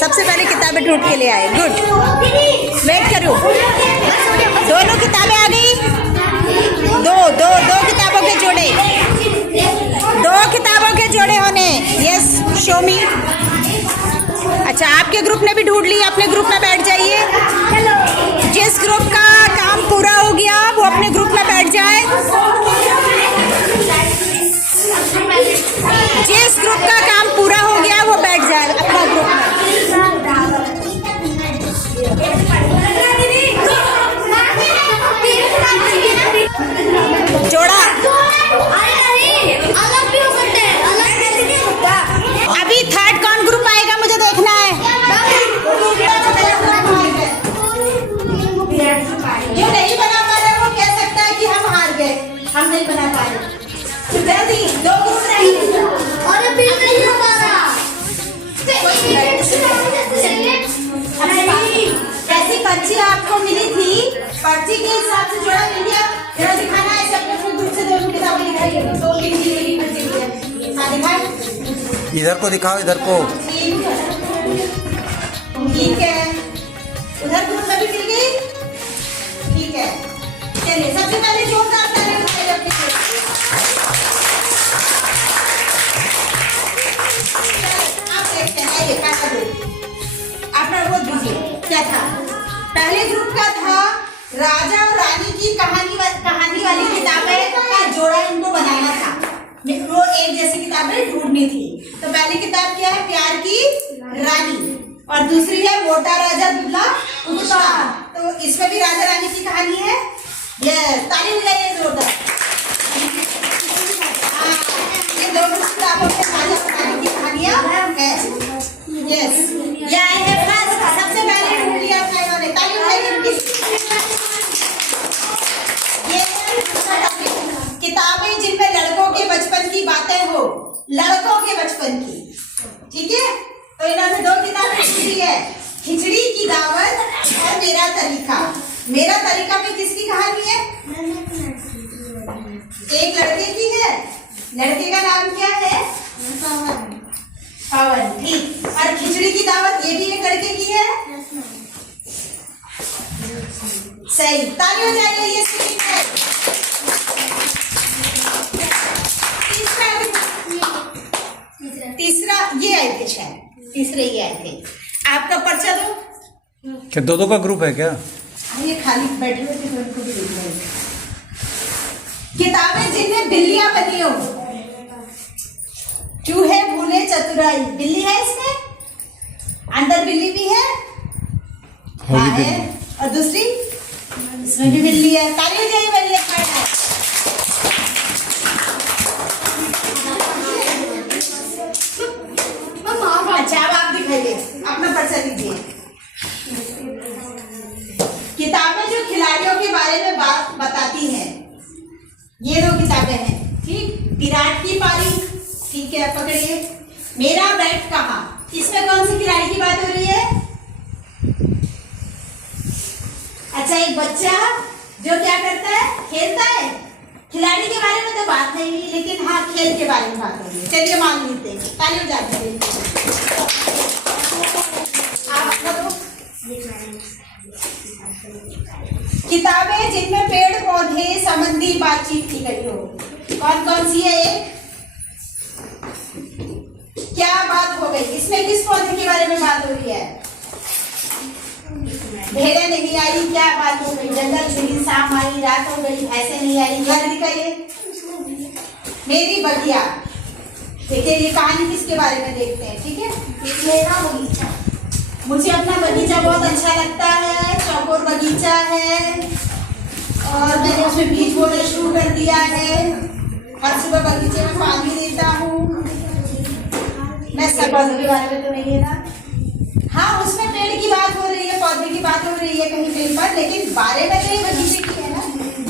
सबसे पहले किताबें ढूंढ के ले आए। गुड, वेट करो। दोनों किताबें आ गई। दो दो दो किताबों के जोड़े, दो किताबों के जोड़े होने। यस, शो मी। अच्छा, आपके ग्रुप ने भी ढूंढ ली, अपने ग्रुप में बैठ जाइए। जिस ग्रुप का काम पूरा हो गया वो अपने ग्रुप में बैठ जाए। जिस ग्रुप का काम पूरा हो गया वो बैठ जाए अपना ग्रुप में। जोड़ा अभी थर्ड कौन ग्रुप आएगा मुझे देखना है। जो नहीं बना पा रहे वो कह सकता है कि हम हार गए, हम नहीं बना पा रहे। जल्दी, दो ग्रुप रहेंगे और अभी नहीं हो पा रहा। कैसी पर्ची आपको मिली थी, पर्ची के हिसाब से जोड़ा मिल गया। जरा दिखाना है सबको, अपने ग्रुप से दोनों किताबें दिखाइए। दो तीन की पर्ची है, हाँ दिखाए। इधर को दिखाओ, इधर को। ठीक है, उधर ग्रुप में भी मिल गई। ठीक है, चलिए सबसे पहले जोरदार तालियां बजाइए अपने ग्रुप के लिए। आप देखते हैं, आइए पैसा दो, अपना वोट दीजिए। क्या था? पहले ग्रुप का था राजा और रानी की कहानी वाली किताबें का जोड़ा इनको बनाना था। वो एक जैसी किताबें ढूंढनी थी। तो पहली किताब क्या है? प्यार की रानी, और दूसरी है मोटा राजा दुबला कुत्ता। तो इसमें भी राजा रानी की कहानी है। यस, ताली बजाइए जोरदार। ये दोनों किताबों में राजा रानी की कहानियां हैं। यस, ये आए हैं फर्स्ट, सबसे पहले ढूंढ लिया था इन्होंने। ताली बजाइए इनकी। ये किताबें जिनमें लड़कों के बचपन की बातें हो, लड़कों के बचपन की। ठीक है, तो इन्होंने दो किताबें ढूंढी है, खिचड़ी की दावत और मेरा तरीका। मेरा तरीका में किसकी कहानी है? एक लड़के की है। लड़के का नाम क्या है? पवन। ठीक, और खिचड़ी की दावत ये भी एक लड़के की है। सही, ताली हो जाएगी। ये सही है। तीसरा ये आए थे, शायद तीसरे ये आए थे। आपका पर्चा दो। क्या दो का ग्रुप है क्या? ये खाली बैठे हुए थे तो उनको भी देख रहे। किताबें जिनमें बिल्लियां बनी हो, चूहे भूले चतुराई। बिल्ली है इसमें, अंदर बिल्ली भी है। हाँ है, और दूसरी इसमें भी बिल्ली है। ताली हो जाएगी। बनी है। अच्छा, अब आप दिखाइए, अपना पर्चा दीजिए। किताबें जो खिलाड़ियों के बारे में बात बताती हैं, ये दो किताबें हैं। ठीक, विराट की पारी। ठीक है, पकड़िए। मेरा बैट कहाँ, इसमें कौन सी खिलाड़ी की बात हो रही है? अच्छा, एक बच्चा जो क्या करता है? खेलता है। खिलाड़ी के बारे में तो बात नहीं हुई, लेकिन हाँ खेल के बारे में बात हो रही है। चलिए मान लेते हैं, ताली हो जाती है। किताबें जिनमें पेड़ पौधे संबंधी बातचीत की गई हो, कौन कौन सी है? एक क्या बात हो गई इसमें? किस पौधे के बारे में बात हो रही है? भेड़े नहीं आई, क्या बात हो गई? जंगल छिड़ी, शाम आई, रात हो गई, ऐसे नहीं आई। क्या दिखाइए? मेरी बगिया। देखिए, ये कहानी किसके बारे में देखते हैं। ठीक है, मेरा बगीचा। मुझे अपना बगीचा बहुत अच्छा लगता है, चौकोर बगीचा है, और मैंने उसमें बीज बोना शुरू कर दिया है। हर सुबह बगीचे में पानी देता हूँ। मैं सब पौधों के बारे में तो नहीं है ना। हाँ, उसमें पेड़ की बात हो रही है, पौधे की बात हो रही है कहीं कहीं पर, लेकिन बारे में तो ये बगीचे की है ना।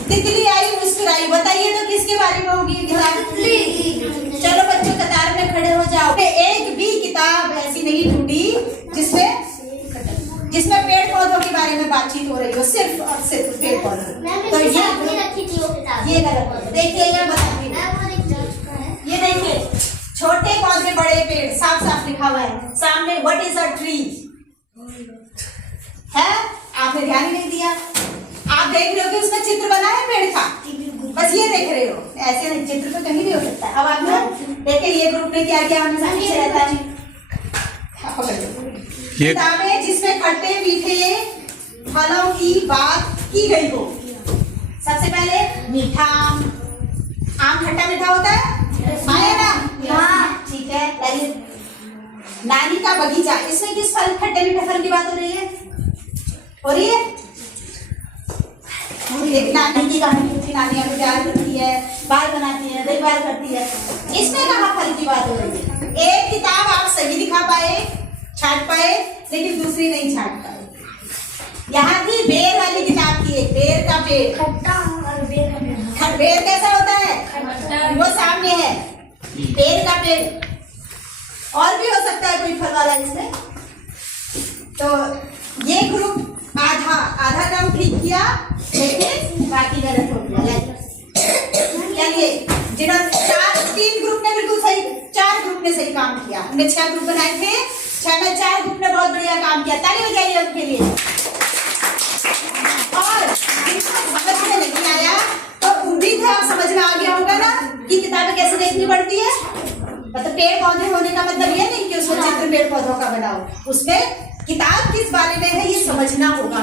तितली आई मुस्कुराई, बताइए तो किसके बारे में होगी ये किताब? चलो बच्चों, कतार में खड़े हो जाओ। एक भी किताब ऐसी नहीं ढूंढी जिसमें पेड़ पौधों के बारे में बातचीत हो रही हो, सिर्फ और सिर्फ पेड़ पौधे। तो ये गलत। देखिएगा, बताइए। ये देखिए, छोटे पौधे बड़े पेड़, साफ साफ लिखा हुआ है सामने। What is a tree? है, आपने ध्यान ही नहीं दिया। आप देख रहे हो कि उसमें चित्र बना है पेड़ का, बस ये देख रहे हो, ऐसे नहीं, चित्र तो कहीं भी हो सकता है। अब आप लोग देखिए ये ग्रुप ने क्या किया, हमेशा पीछे रहता है। किताबें जिसमें खट्टे मीठे फलों की बात की गई हो। सबसे पहले मीठा आम खट्टा मीठा होता है, माया ना? हाँ, ठीक है। नानी का बगीचा, इसमें किस फल, खट्टे मीठे फल की बात हो रही है? हो रही है? एक नानी की कहानी होती, नानी हमें प्यार करती है, बाल बनाती है, देखभाल करती है। इसमें कहाँ फल की बात हो रही है? एक किताब आप सही दिखा पाए, छाट पाए, लेकिन दूसरी नहीं छाट पाए। यहाँ थी बेर वाली किताब की, एक बेर का पेड़, खट्टा और बेर कैसा होता है? वो सामने है, बेर का पेड़। और भी हो सकता है कोई फल वाला इसमें। तो ये ग्रुप आधा काम ठीक किया, लेकिन बाकी गलत हो गया। चलिए, जिन्होंने 3 ग्रुप ने बिल्कुल सही, 4 ग्रुप ने सही काम किया। हमने 6 ग्रुप बनाए थे, 6 में 4 ग्रुप ने बहुत बढ़िया काम किया। ताली बजाइए उनके लिए। और समझ में नहीं आया तो उम्मीद है आप समझ में आ गया होगा ना कि किताबें कैसे देखनी पड़ती है। मतलब पेड़ पौधे होने का मतलब ये नहीं कि उसमें चित्र पेड़ पौधों का बनाओ, उसमें किताब किस बारे में है ये समझना होगा।